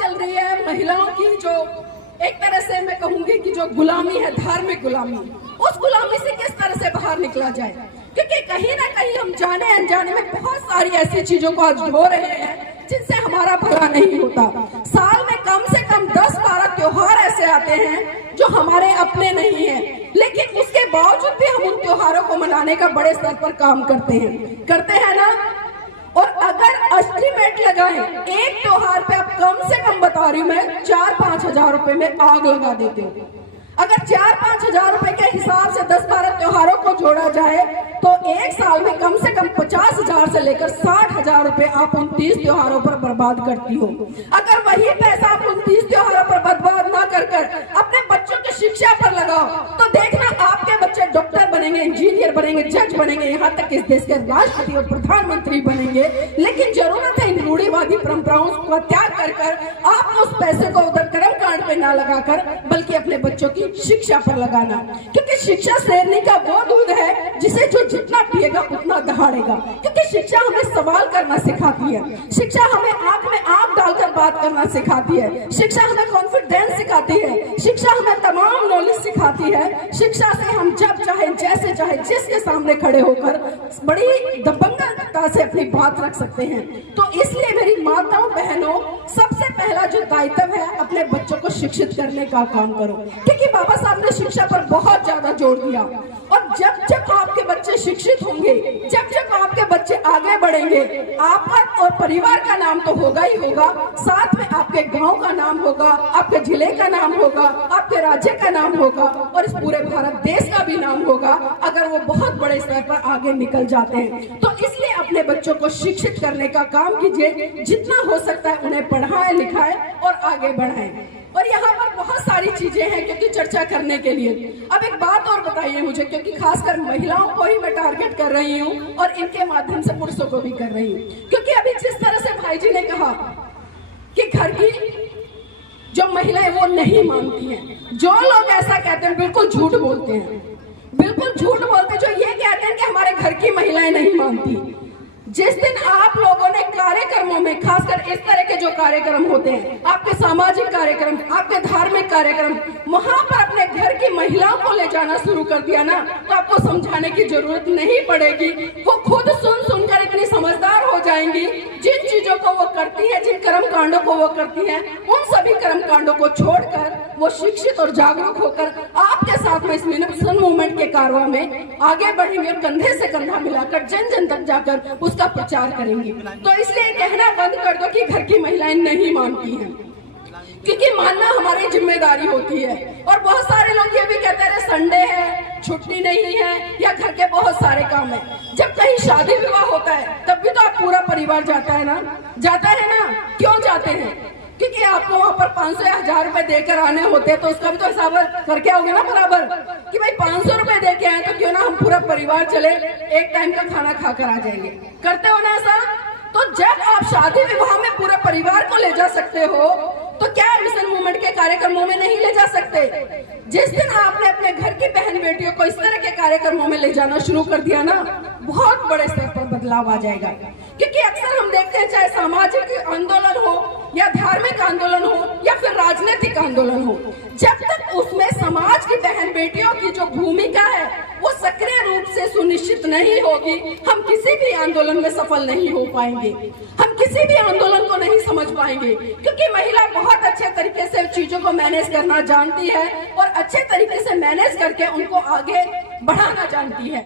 चल रही है महिलाओं की, जो एक तरह से मैं कहूंगी कि जो गुलामी है, धार्मिक गुलामी, उस गुलामी से किस तरह से बाहर निकला जाए। क्योंकि कहीं ना कहीं हम जाने अनजाने में बहुत सारी ऐसी चीजों को आज ढो रहे हैं जिनसे हमारा भला नहीं होता। साल में कम से कम 10-12 त्योहार ऐसे आते हैं जो हमारे अपने नहीं है, लेकिन उसके बावजूद भी हम उन त्योहारों को मनाने का बड़े स्तर पर काम करते हैं ना। और अगर एस्टिमेट लगाएं, एक त्योहार पे आप कम से कम बता रही हूं मैं 4-5 हजार रुपए में आग लगा देते हो। अगर 4-5 हजार रुपए के हिसाब से 10-12 त्योहारों को जोड़ा जाए तो एक साल में कम से कम 50 हजार से लेकर 60 हजार रुपए आप 29 त्योहारों पर बर्बाद करती हो। अगर वही पैसा आप 29 त्योहारों पर बर्बाद ना कर अपने बच्चों की शिक्षा पर लगाओ तो देखना आपके बच्चे डॉक्टर बनेंगे, इंजीनियर बनेंगे, जज बनेंगे, यहाँ तक इस देश के राष्ट्रपति और प्रधानमंत्री बनेंगे। लेकिन जरूरत है इन रूढ़िवादी परंपराओं का त्याग कर आप उस पैसे को उधर कर्म कांड पे ना लगाकर बल्कि अपने बच्चों की शिक्षा पर लगाना। क्योंकि शिक्षा शेरनी का वो दूध है जिसे जो जितना पिएगा उतना दहाड़ेगा। क्योंकि शिक्षा हमें सवाल करना सिखाती है, शिक्षा हमें आंख में आंख डालकर बात करना सिखाती है, शिक्षा हमें कॉन्फिडेंस सिखाती है, शिक्षा हमें तमाम नॉलेज सिखाती है। शिक्षा से हम जब चाहे, जैसे चाहे, जिसके सामने खड़े होकर बड़ी दबंगता से अपनी बात रख सकते हैं। तो इसलिए मेरी माताओं बहनों, सबसे पहला जो दायित्व है अपने बच्चों को शिक्षित करने का काम करो। क्योंकि बाबा साहब ने शिक्षा पर बहुत ज्यादा जोर दिया और जब जब आपके बच्चे शिक्षित होंगे, जब जब आपके बच्चे आगे बढ़ेंगे, आपका और परिवार का नाम तो होगा ही होगा, साथ में आपके गांव का नाम होगा, आपके जिले का नाम होगा, आपके राज्य का नाम होगा और इस पूरे भारत देश का भी नाम होगा अगर वो बहुत बड़े स्तर पर आगे निकल जाते हैं। तो इसलिए अपने बच्चों को शिक्षित करने का काम कीजिए, जितना हो सकता है उन्हें पढ़ाएं लिखाएं और आगे बढ़ाएं। और यहाँ पर बहुत सारी चीजें हैं क्योंकि चर्चा करने के लिए। अब एक बात और बताइए मुझे, क्योंकि खासकर महिलाओं को ही मैं टारगेट कर रही हूँ और इनके माध्यम से पुरुषों को भी कर रही हूँ। क्योंकि अभी जिस तरह से भाई जी ने कहा कि घर की जो महिलाएं वो नहीं मानती हैं, जो लोग ऐसा कहते हैं बिल्कुल झूठ बोलते हैं, बिल्कुल झूठ बोलते हैं जो ये कहते हैं कि हमारे घर की महिलाएं नहीं मानती। जिस दिन आप लोगों ने कार्यक्रमों में, खासकर इस तरह के जो कार्यक्रम होते हैं, आपके सामाजिक कार्यक्रम, आपके धार्मिक कार्यक्रम, वहां पर अपने घर की महिलाओं को ले जाना शुरू कर दिया ना, तो आपको समझाने की जरूरत नहीं पड़ेगी। वो खुद सुन सुनकर इतनी समझदार हो जाएंगी। जिन चीजों को वो करती है, जिन कर्म कांडों को वो करती है, उन सभी कर्म कांडों को छोड़कर वो शिक्षित और जागरूक होकर आपके साथ में इस मिशन मूवमेंट के कारवां में आगे बढ़ेंगे और कंधे से कंधा मिलाकर जन जन तक जाकर उसका प्रचार करेंगे। तो इसलिए कहना बंद कर दो कि घर की महिलाएं नहीं मानती हैं, क्योंकि मानना हमारी जिम्मेदारी होती है। और बहुत सारे लोग ये भी कहते हैं संडे है, छुट्टी नहीं है, या घर के बहुत सारे काम है। जब कहीं शादी विवाह होता है तब भी तो आप पूरा परिवार जाता है ना, जाता है ना। क्यों जाते हैं? क्योंकि आपको वहाँ पर 500 या 1000 रुपए देकर आने होते हैं, तो उसका भी तो हिसाब करके आओगे ना बराबर, कि भाई 500 रुपए देके आए तो क्यों ना हम पूरा परिवार चले, एक टाइम का खाना खाकर आ जाएंगे। करते हो ना ऐसा? तो जब आप शादी विवाह में पूरे परिवार को ले जा सकते हो तो क्या मिशन मूवमेंट के कार्यक्रमों में नहीं ले जा सकते? जिस दिन आपने अपने घर की बहन बेटियों को इस तरह के कार्यक्रमों में ले जाना शुरू कर दिया ना, बहुत बड़े स्तर पर बदलाव आ जाएगा। क्योंकि अक्सर हम देखते हैं चाहे सामाजिक आंदोलन हो या धार्मिक आंदोलन हो या फिर राजनीतिक आंदोलन हो, जब तक उसमें समाज की बहन बेटियों की जो भूमिका है वो सक्रिय रूप से सुनिश्चित नहीं होगी, हम किसी भी आंदोलन में सफल नहीं हो पाएंगे, हम किसी भी आंदोलन को नहीं समझ पाएंगे। क्योंकि महिला बहुत अच्छे तरीके से चीजों को मैनेज करना जानती है और अच्छे तरीके से मैनेज करके उनको आगे बढ़ाना जानती है।